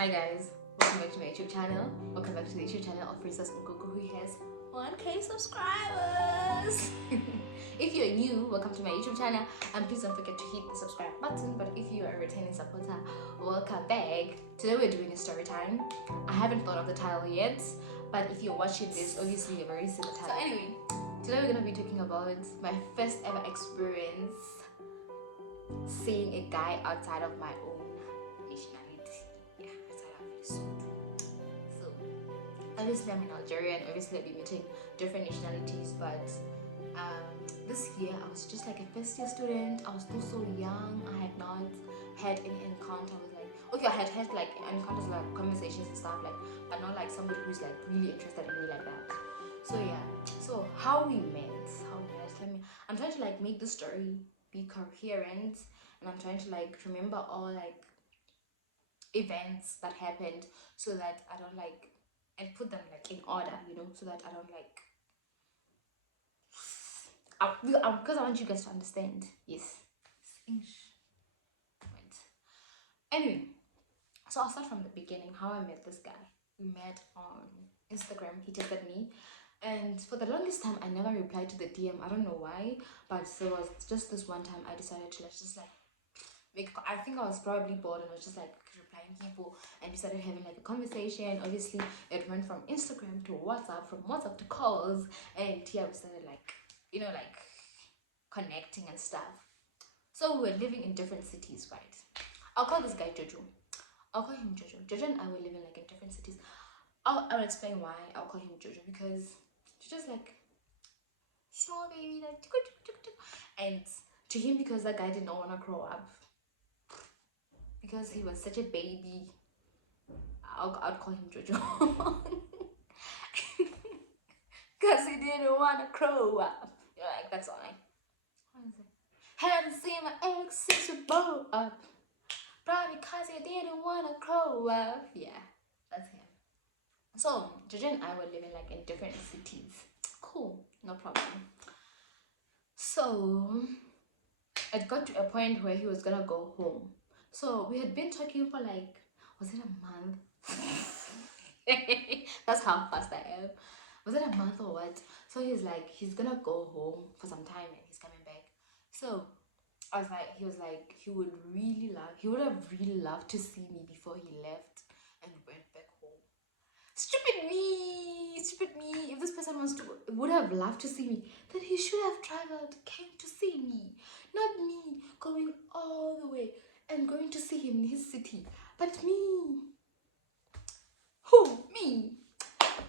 Hi guys, welcome back to my YouTube channel. Welcome back to the YouTube channel of Princess Nkoko, who has 1K subscribers. If you're new, welcome to my YouTube channel, and please don't forget to hit the subscribe button. But if you are a returning supporter, welcome back. Today we're doing a story time. I haven't thought of the title yet, but if you're watching this, obviously you've already seen the title. So anyway, today we're gonna be talking about my first ever experience seeing a guy outside of my own nationality. So obviously I'm in Algeria, and obviously I'll be meeting different nationalities, but this year I was just like a first year student. I was still so young. I had not had any encounter with I had had like encounters, like conversations and stuff, like, but not like somebody who's like really interested in me like that. So yeah, so how we met, I'm trying to like make the story be coherent, and I'm trying to like remember all like events that happened, so that I don't like, and put them like in order, so that I don't like, because I want you guys to understand. Yes, English. Right. Anyway, so I'll start from the beginning. How I met this guy. We met on Instagram. He texted me, and for the longest time I never replied to the DM. I don't know why, but there was just this one time I decided to just like I think I was probably bored, and I was just like replying people, and we started having like a conversation. Obviously it went from Instagram to WhatsApp, from WhatsApp to calls, and yeah, we started like, like connecting and stuff. So we were living in different cities, right? I'll call this guy Jojo. I'll call him Jojo. Jojo and I were living like in different cities. I'll explain why I'll call him Jojo, because Jojo's like small baby, like, and to him, because that guy did not want to grow up, because he was such a baby, I'd call him Jojo. Because he didn't want to grow up. Like, that's all. What is it? Haven't seen my ex since we broke up. Probably because he didn't want to grow up. Yeah, that's him. So Jojo and I were living like in different cities. Cool, no problem. So it got to a point where he was gonna go home. So we had been talking for like, was it a month? That's how fast I am. Was it a month or what? So he's like, he's gonna go home for some time and he's coming back. So I was like, he was like, he would have really loved to see me before he left and went back home. Stupid me. If this person would have loved to see me, then he should have traveled, came to see me, not me going all the way and going to see him in his city. But me, me?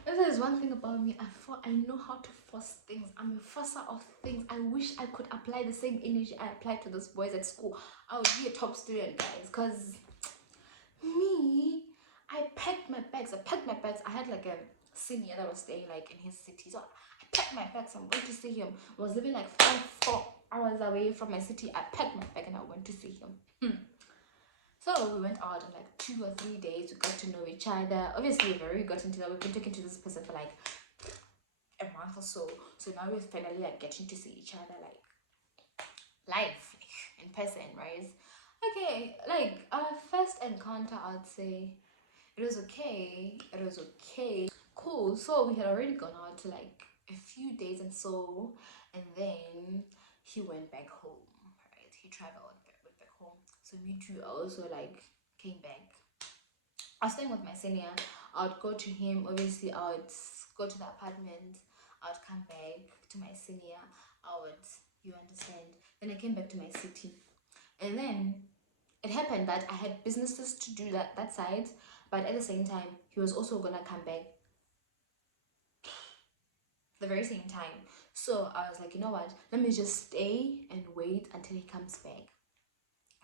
If there's one thing about me, I know how to force things. I'm a forcer of things. I wish I could apply the same energy I applied to those boys at school. I would be a top student, guys, because me, I packed my bags. I had like a senior that was staying like in his city, so I packed my bags. I'm going to see him. I was living like 4 hours away from my city. I packed my bag and I went to see him. So we went out in like 2 or 3 days. We got to know each other. Obviously, we've already gotten to know. We've been talking to this person for like a month or so. So now we're finally like getting to see each other like live in person, right? Okay, like our first encounter, I'd say it was okay. Cool. So we had already gone out to like a few days and so, and then he went back home, right? He traveled, went back home. So me too, I also like came back. I was staying with my senior. I would go to him. Obviously, I would go to the apartment. I would come back to my senior. You understand? Then I came back to my city. And then it happened that I had businesses to do that side, but at the same time, he was also gonna come back the very same time. So I was like, you know what? Let me just stay and wait until he comes back.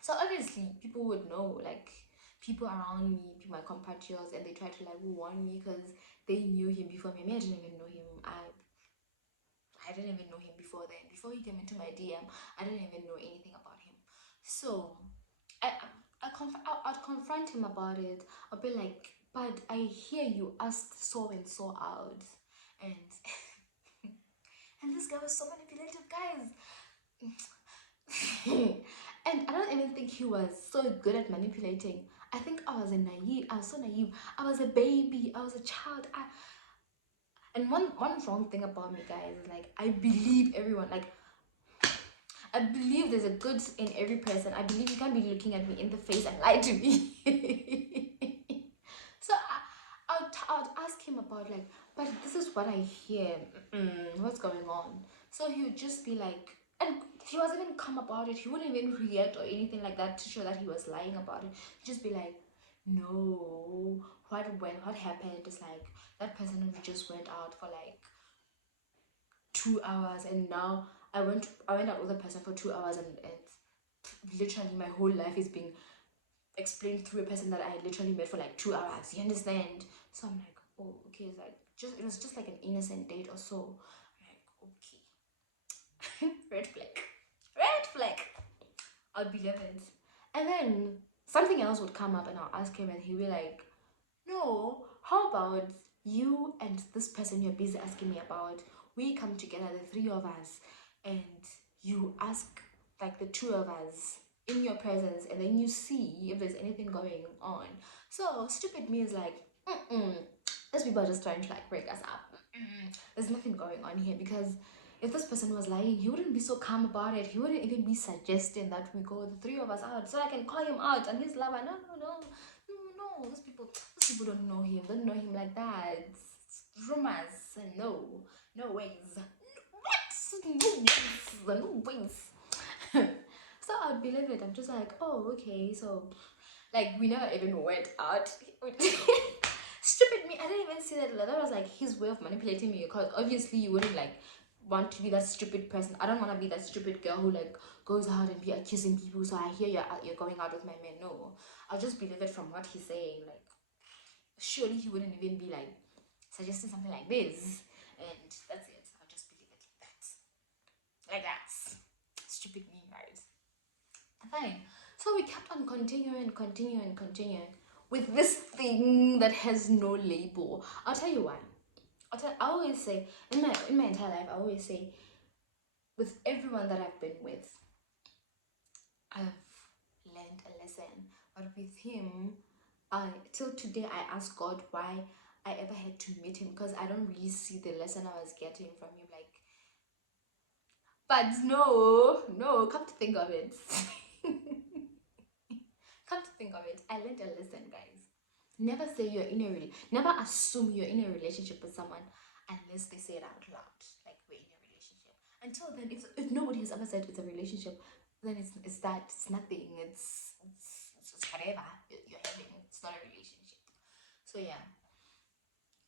So obviously, people would know, like, people around me, my compatriots, and they tried to like warn me because they knew him before me. I didn't even know him. I didn't even know him before then. Before he came into my DM, I didn't even know anything about him. So I'd confront him about it. I'll be like, but I hear you asked so and so out, and and this guy was so manipulative, guys. And I don't even think he was so good at manipulating. I think I was so naive. I was a baby. I was a child. And one wrong thing about me, guys, is like I believe everyone. Like I believe there's a good in every person. I believe you can't be looking at me in the face and lie to me. So I would ask him about like, but this is what I hear. What's going on? So he would just be like, and he wasn't even calm about it. He wouldn't even react or anything like that to show that he was lying about it. He'd just be like, no, what happened is like that person just went out for like 2 hours, and now I went out with a person for 2 hours, and literally my whole life is being explained through a person that I literally met for like 2 hours. You understand? So I'm like, oh, okay. It's like it was just like an innocent date or so. I'm like, okay. Red flag. Red flag. I'll be livid. And then something else would come up and I'll ask him and he'll be like, no, how about you and this person you're busy asking me about, we come together, the three of us, and you ask like the two of us in your presence, and then you see if there's anything going on. So stupid me is like, these people are just trying to like break us up. There's nothing going on here, because if this person was lying, he wouldn't be so calm about it. He wouldn't even be suggesting that we go the three of us out so I can call him out and his lover. No. Those people don't know him. Don't know him like that. It's rumors. No ways. What? No ways. So I'd believe it. I'm just like, oh, okay. So, like, we never even went out. Stupid me. I didn't even see that. That was like his way of manipulating me, because obviously you wouldn't like want to be that stupid person. I don't want to be that stupid girl who like goes out and be accusing people. So I hear you're going out with my man. No, I'll just believe it from what he's saying. Like, surely he wouldn't even be like suggesting something like this, and that's it. I'll just believe it like that. Stupid me, right? Fine. So we kept on continuing with this thing that has no label. I'll tell you why. I always say in my entire life, I always say, with everyone that I've been with, I've learned a lesson. But with him, till today I ask God why I ever had to meet him, because I don't really see the lesson I was getting from him. Like, but no, come to think of it. Come to think of it, I learned a lesson, guys. Never say never assume you're in a relationship with someone unless they say it out loud. Like, we're in a relationship. Until then, if nobody has ever said it's a relationship, then it's nothing. It's whatever you're having. It's not a relationship. So yeah,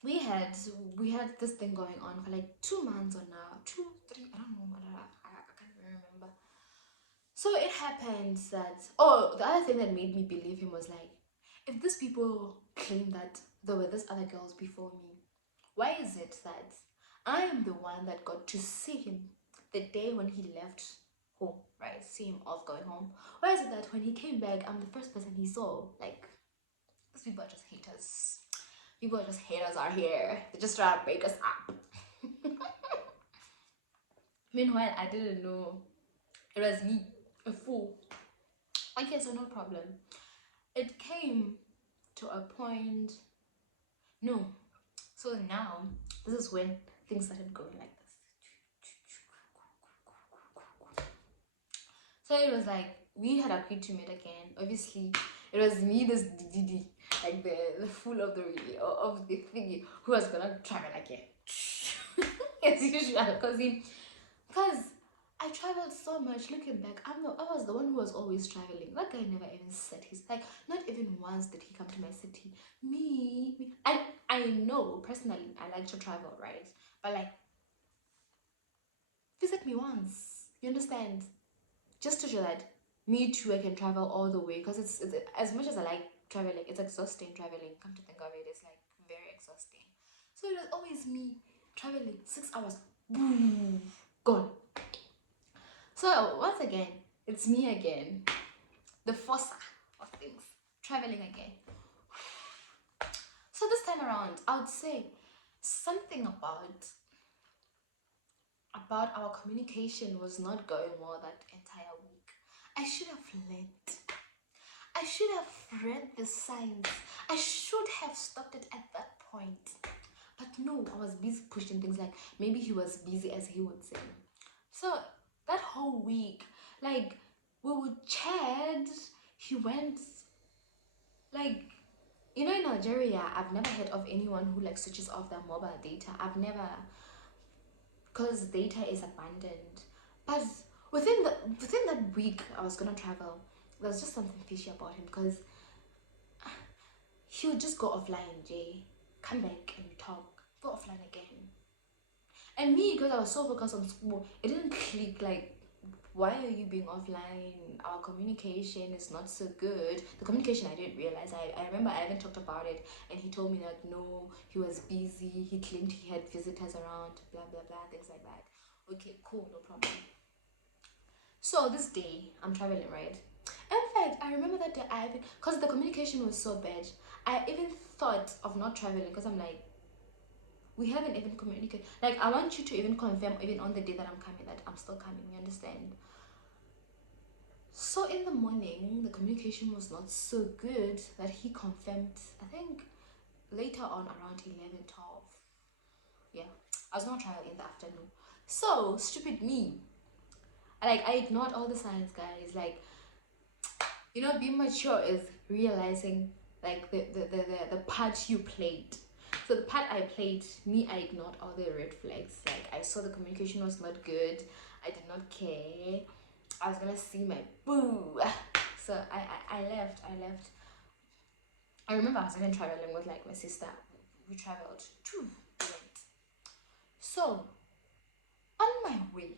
we had this thing going on for like 2 months or now 2 3. I don't know. I can't even remember. So it happens that, the other thing that made me believe him was like, if these people claim that there were these other girls before me, why is it that I am the one that got to see him the day when he left home, right? See him off going home. Why is it that when he came back, I'm the first person he saw? Like, these people are just haters. People are just haters out here. They just try to break us up. Meanwhile, I didn't know it was me, a fool. Okay, so no problem. It came to a point. No. So now, this is when things started going like this. So it was like, we had agreed to meet again. Obviously, it was me, this DDD, like the fool of the thingy, who was gonna travel again. As usual, because I traveled so much. Looking back, I was the one who was always traveling. That guy never even set his, like, not even once did he come to my city. Me. I know personally I like to travel, right? But like, visit me once. You understand? Just to show that me too, I can travel all the way, because it's as much as I like traveling, it's exhausting traveling. Come to think of it, it's like very exhausting. So it was always me traveling 6 hours, boom, gone. So once again, it's me again, the forcer of things, traveling again. So this time around, I would say something about our communication was not going well that entire week. I should have learned. I should have read the signs. I should have stopped it at that point. But no, I was busy pushing things, like maybe he was busy, as he would say. So that whole week, like, we would chat. He went, like, you know, in Algeria, I've never heard of anyone who like switches off their mobile data. I've never, because data is abundant. But within that week I was gonna travel, there was just something fishy about him, because he would just go offline, Jay, come back and we talk, go offline again. And me, because I was so focused on school, it didn't click, like, why are you being offline? Our communication is not so good. The communication, I didn't realize. I remember I even talked about it, and he told me that no, he was busy. He claimed he had visitors around, blah, blah, blah, things like that. Okay, cool, no problem. So this day, I'm traveling, right? In fact, I remember that day, because the communication was so bad, I even thought of not traveling, because I'm like, we haven't even communicated. Like, I want you to even confirm, even on the day that I'm coming, that I'm still coming, you understand? So in the morning, the communication was not so good that he confirmed, I think, later on around 11, 12. Yeah, I was gonna travel in the afternoon. So, stupid me. I ignored all the signs, guys. Like, you know, being mature is realizing, like, the part you played. So the part I played, me, I ignored all the red flags. Like, I saw the communication was not good. I did not care. I was gonna see my boo. So I left. I remember I was even traveling with like my sister. We traveled. Phew, we went. So on my way,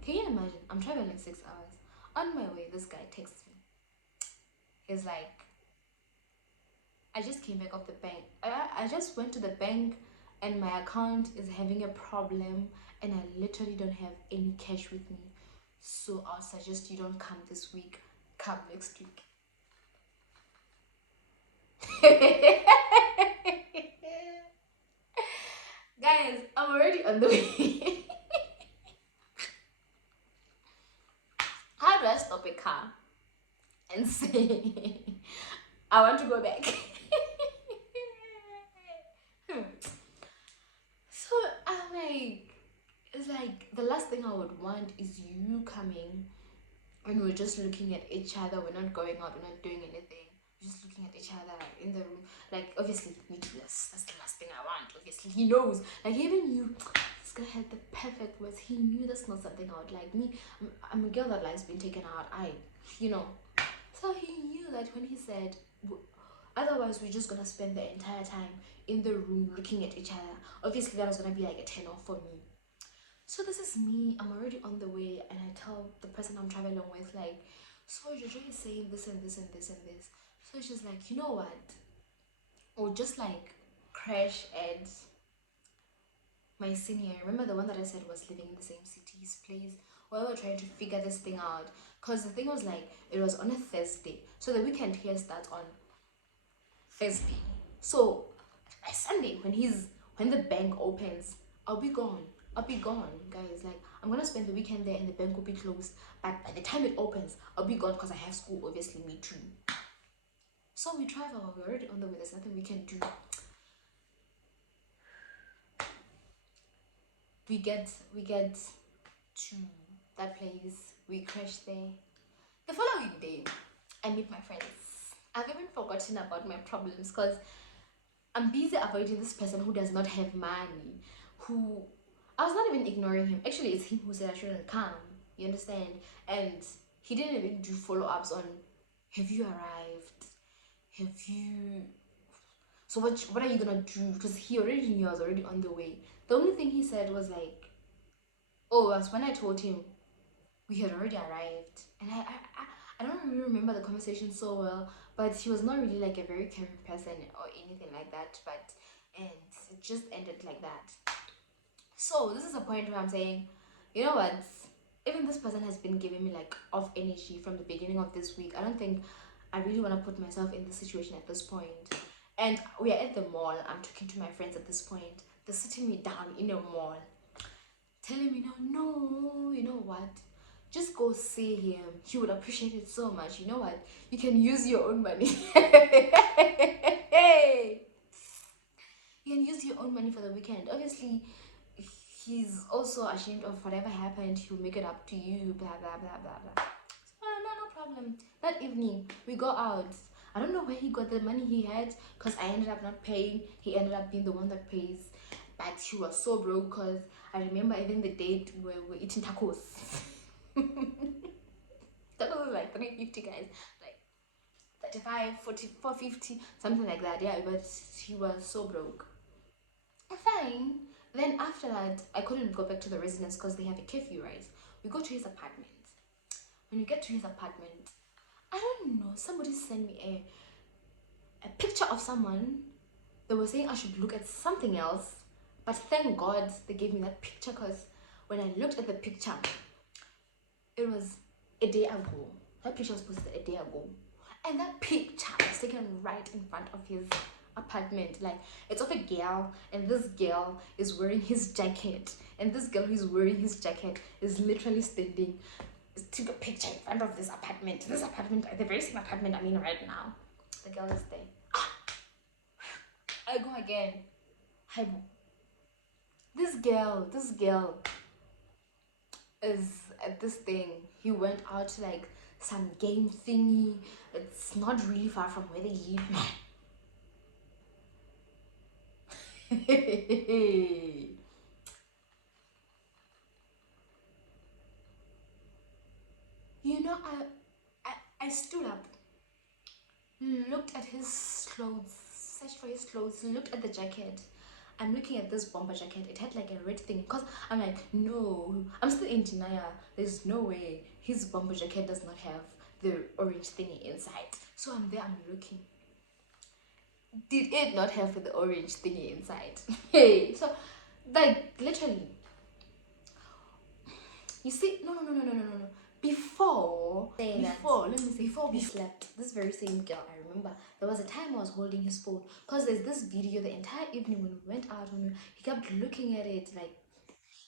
can you imagine? I'm traveling 6 hours. On my way, this guy texts me. He's like, I just came back off the bank. I just went to the bank and my account is having a problem and I literally don't have any cash with me. So I'll suggest you don't come this week. Come next week. Guys, I'm already on the way. How do I stop a car and say, I want to go back? So I'm like, it's like the last thing I would want is you coming and we're just looking at each other. We're not going out, we're not doing anything. We're just looking at each other in the room. Like, obviously, me too. That's the last thing I want. Obviously, he knows. Like, even you, this guy had the perfect words. He knew that's not something I would like. Me, I'm a girl that likes being taken out. You know. So he knew that when he said, otherwise, we're just gonna spend the entire time in the room looking at each other. Obviously, that was gonna be like a 10 off for me. So this is me. I'm already on the way, and I tell the person I'm traveling with, like, so Jojo is saying this and this and this and this. So she's like, you know what? Or just like crash at my senior. Remember the one that I said was living in the same city, his place, where we were trying to figure this thing out. Because the thing was like, it was on a Thursday. So the weekend here starts on Thursday. So by Sunday, when the bank opens, I'll be gone. Guys. Like, I'm gonna spend the weekend there and the bank will be closed. But by the time it opens, I'll be gone because I have school, obviously, me too. So we travel, we're already on the way, there's nothing we can do. We get to that place, we crash there. The following day, I meet my friends. I've even forgotten about my problems because I'm busy avoiding this person who does not have money, who I was not even ignoring him. Actually, it's him who said I shouldn't come. You understand? And he didn't even do follow-ups on, have you arrived? Have you... So what are you gonna do? Because he already knew I was already on the way. The only thing he said was like, oh, that's when I told him we had already arrived. And I don't really remember the conversation so well, but he was not really like a very caring person or anything like that. And it just ended like that. So this is a point where I'm saying, you know what? Even this person has been giving me like off energy from the beginning of this week. I don't think I really want to put myself in this situation at this point. And we are at the mall. I'm talking to my friends at this point. They're sitting me down in a mall, telling me, no, you know what? just go see him. He would appreciate it so much. You know what? You can use your own money. You can use your own money for the weekend. Obviously, he's also ashamed of whatever happened. He'll make it up to you, blah, blah, blah, blah, blah. So, no problem. That evening, we go out. I don't know where he got the money he had, because I ended up not paying. He ended up being the one that pays. But he was so broke, because I remember even the date where we were eating tacos. That was like 350, guys. Like 35, 40, 450, something like that. Yeah, but he was so broke. Fine. Then after that, I couldn't go back to the residence because they have a curfew, right? We go to his apartment. When we get to his apartment, I don't know, somebody sent me a picture of someone. They were saying I should look at something else. But thank God they gave me that picture, because when I looked at the picture, it was a day ago. That picture was posted a day ago. And that picture was taken right in front of his apartment. Like, it's of a girl, and this girl is wearing his jacket. And this girl who's wearing his jacket is literally standing, took a picture in front of this apartment. This apartment, the very same apartment I'm in right now. The girl is there. I go again. Hi. This girl is at this thing. He went out to like some game thingy. It's not really far from where they live. You know, I stood up, looked at his clothes, searched for his clothes, looked at the jacket. I'm looking at this bomber jacket. It had like a red thing. Because I'm like, no, I'm still in denial. There's no way his bomber jacket does not have the orange thingy inside. So I'm there, I'm looking. Did it not have the orange thingy inside? Hey, so like literally, you see, no. Let me say, before we slept, this very same girl, I remember, there was a time I was holding his phone, because there's this video the entire evening when we went out, he kept looking at it, like,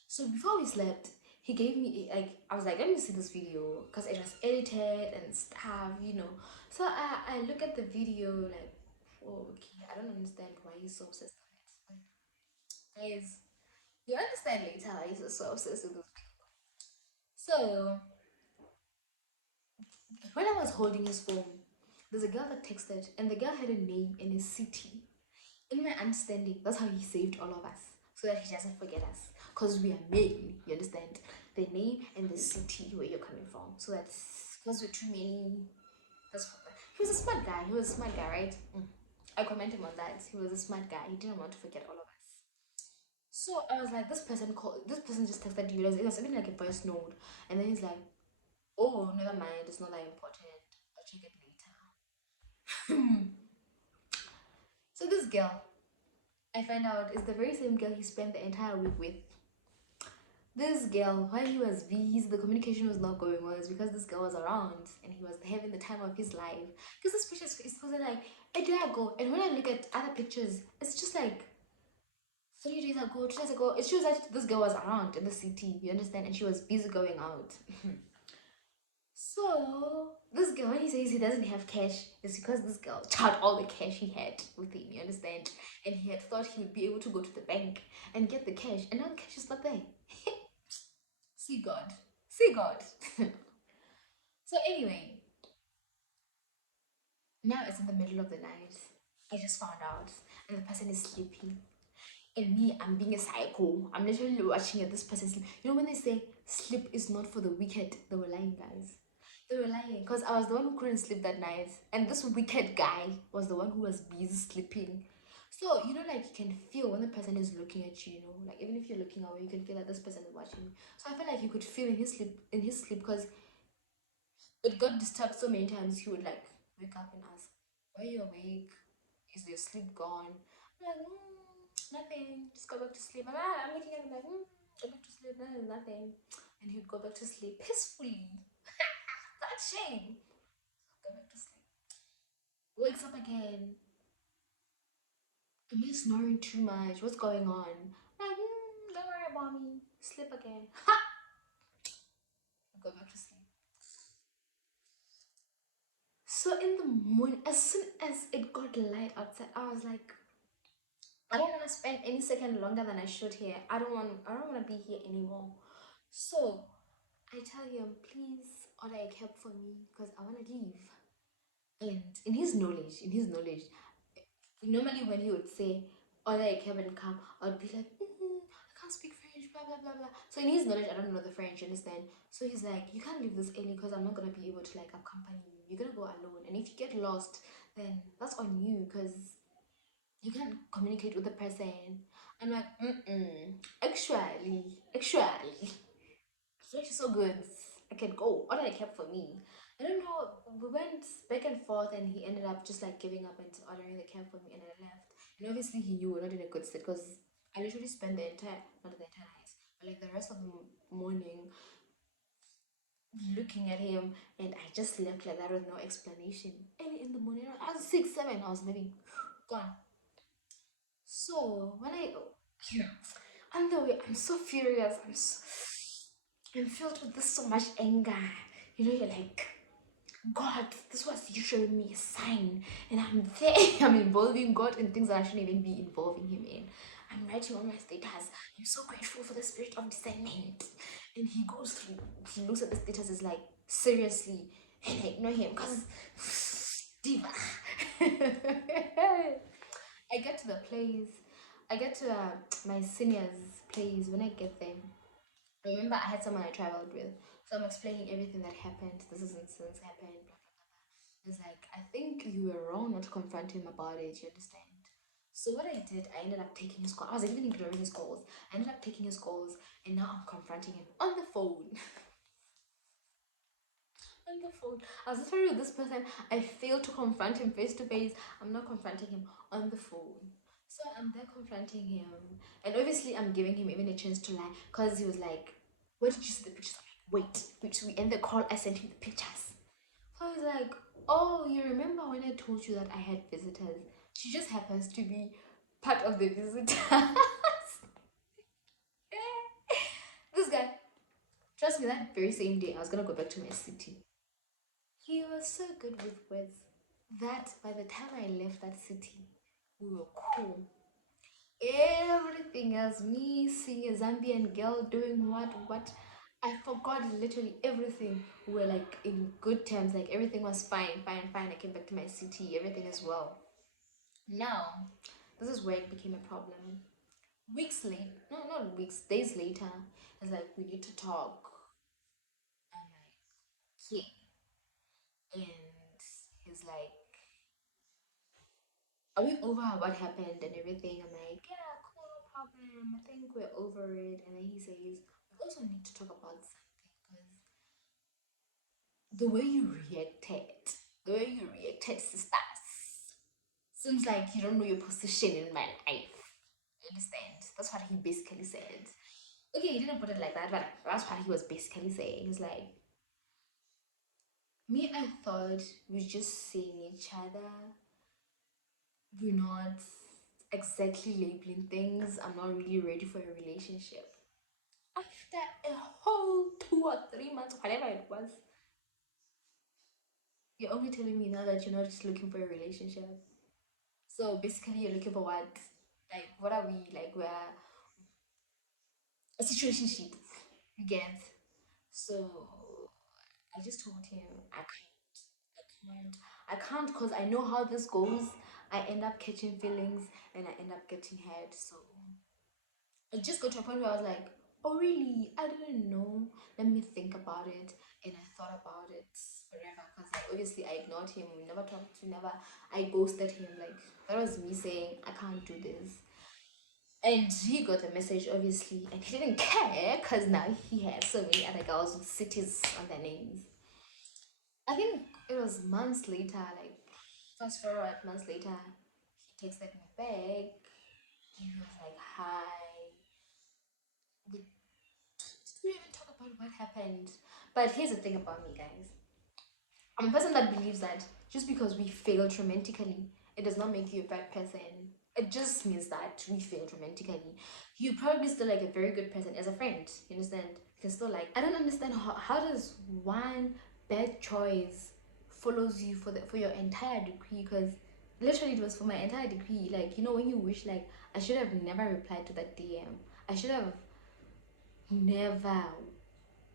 so before we slept, he gave me, like, I was like, let me see this video, because it was edited and stuff, So I look at the video, like, oh, okay, I don't understand why he's so obsessed with it. But guys, you understand later why he's so obsessed with this. So when I was holding his phone, there's a girl that texted, and the girl had a name and a city. In my understanding, that's how he saved all of us, so that he doesn't forget us. Because we are male, you understand? The name and the city where you're coming from. So that's because we're too many. He was a smart guy. He was a smart guy, right? I comment him on that. He was a smart guy. He didn't want to forget all of us. So I was like, this person just texted you. It was something like a voice note. And then he's like, oh, never mind. It's not that important. I'll check it later. So this girl, I find out, is the very same girl he spent the entire week with. This girl, while he was busy, the communication was not going well. It's because this girl was around and he was having the time of his life. Because this picture is supposed to like a day ago, and when I look at other pictures, it's just like 3 days ago, 2 days ago. It shows that this girl was around in the city, you understand, and she was busy going out. So this girl, when he says he doesn't have cash, it's because this girl charged all the cash he had with him, you understand? And he had thought he would be able to go to the bank and get the cash, and now the cash is not there. See God. See God. So anyway, now it's in the middle of the night. I just found out, and the person is sleeping. And me, I'm being a psycho. I'm literally watching at this person sleep. You know when they say sleep is not for the wicked, they were lying, guys. They were lying because I was the one who couldn't sleep that night, and this wicked guy was the one who was busy sleeping. So like you can feel when the person is looking at you. Like even if you're looking away, you can feel that this person is watching you. So I felt like you could feel in his sleep because it got disturbed so many times. He would like wake up and ask, "Why are you awake? Is your sleep gone?" I'm like, nothing. Just go back to sleep. I'm looking at him like, go back to sleep. No, nothing. And he'd go back to sleep peacefully. That shame. Go back to sleep. Wakes up again. Am I snoring too much? What's going on? I'm like, don't worry about me. Sleep again. Ha! go back to sleep. So in the morning, as soon as it got light outside, I was like, I don't want to spend any second longer than I should here. I don't want to be here anymore. So I tell him, please order a cab for me because I want to leave. And in his knowledge, normally when he would say order a cab and come, I'd be like, I can't speak French, blah blah blah blah. So in his knowledge, I don't know the French, you understand? So he's like, you can't leave this early because I'm not gonna be able to like accompany you. You're gonna go alone, and if you get lost, then that's on you because you can't communicate with the person. I'm like, actually, French is so good. I can go. Order a cab for me. I don't know. We went back and forth, and he ended up just like giving up and ordering the cab for me, and I left. And obviously, he knew we're not in a good state because I literally spent not the entire night, but like the rest of the morning looking at him, and I just left like that with no explanation. Early in the morning, I was 6, 7, I was leaving, gone. So when I on the way, I'm so furious. I'm filled with this so much anger. You know, you're like, God, this was you showing me a sign, and I'm there. I'm involving God in things that I shouldn't even be involving Him in. I'm writing on my status. I'm so grateful for the spirit of discernment. And he goes through, he looks at the status, is like, seriously, and I ignore him because diva. I get to the place. I get to my senior's place. When I get there, remember I had someone I traveled with, so I'm explaining everything that happened. This is instance happened. Blah blah blah blah. It's like, I think you were wrong not to confront him about it. You understand? So what I did, I ended up taking his call. I was even ignoring his calls. I ended up taking his calls, and now I'm confronting him on the phone. On the phone. I was literally with this person. I failed to confront him face to face. I'm not confronting him on the phone. So I'm there confronting him. And obviously I'm giving him even a chance to lie. Because he was like, where did you see the pictures? I'm like, wait, which we end the call, I sent him the pictures. So I was like, oh, you remember when I told you that I had visitors? She just happens to be part of the visitors. This guy, trust me, that very same day I was gonna go back to my city. He was so good with words that by the time I left that city, we were cool. Everything else, me seeing a Zambian girl doing what, I forgot literally everything. We were like in good terms, like everything was fine, fine, fine. I came back to my city, everything is well. Now, this is where it became a problem. Weeks later, no, not weeks, days later, it's like, we need to talk. I'm like, yeah. And he's like, are we over what happened and everything? I'm like, yeah, cool, no problem. I think we're over it. And then he says, we also need to talk about something because the way you reacted, the way you reacted, sisters, seems like you don't know your position in my life. You understand? That's what he basically said. Okay, he didn't put it like that, but that's what he was basically saying. He's like, me, I thought we just seeing each other. We're not exactly labeling things. I'm not really ready for a relationship. After a whole 2 or 3 months, whatever it was, you're only telling me now that you're not just looking for a relationship. So basically, you're looking for what? Like, what are we? Like, we're a situationship. You get? So I just told him, I can't because I know how this goes. I end up catching feelings and I end up getting hurt. So it just got to a point where I was like, oh, really? I didn't know. Let me think about it. And I thought about it forever because, like, obviously, I ignored him. We never talked to, never. I ghosted him. Like, that was me saying, I can't do this. And he got the message, obviously, and he didn't care because now he has so many other girls with cities on their names. I think it was months later, like, fast forward months later, he texted me back. He was like, hi. We we even talk about what happened. But here's the thing about me, guys. I'm a person that believes that just because we failed romantically, it does not make you a bad person. It just means that we failed romantically. You probably still like a very good person as a friend. You understand? You can still like. I don't understand how does one bad choice follows you for your entire degree? Because literally it was for my entire degree. Like, you know, when you wish like I should have never replied to that DM. I should have never,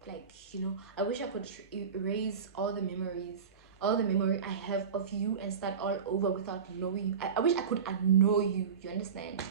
like, you know, I wish I could erase all the memory I have of you and start all over without knowing. I wish I could unknow you. You understand?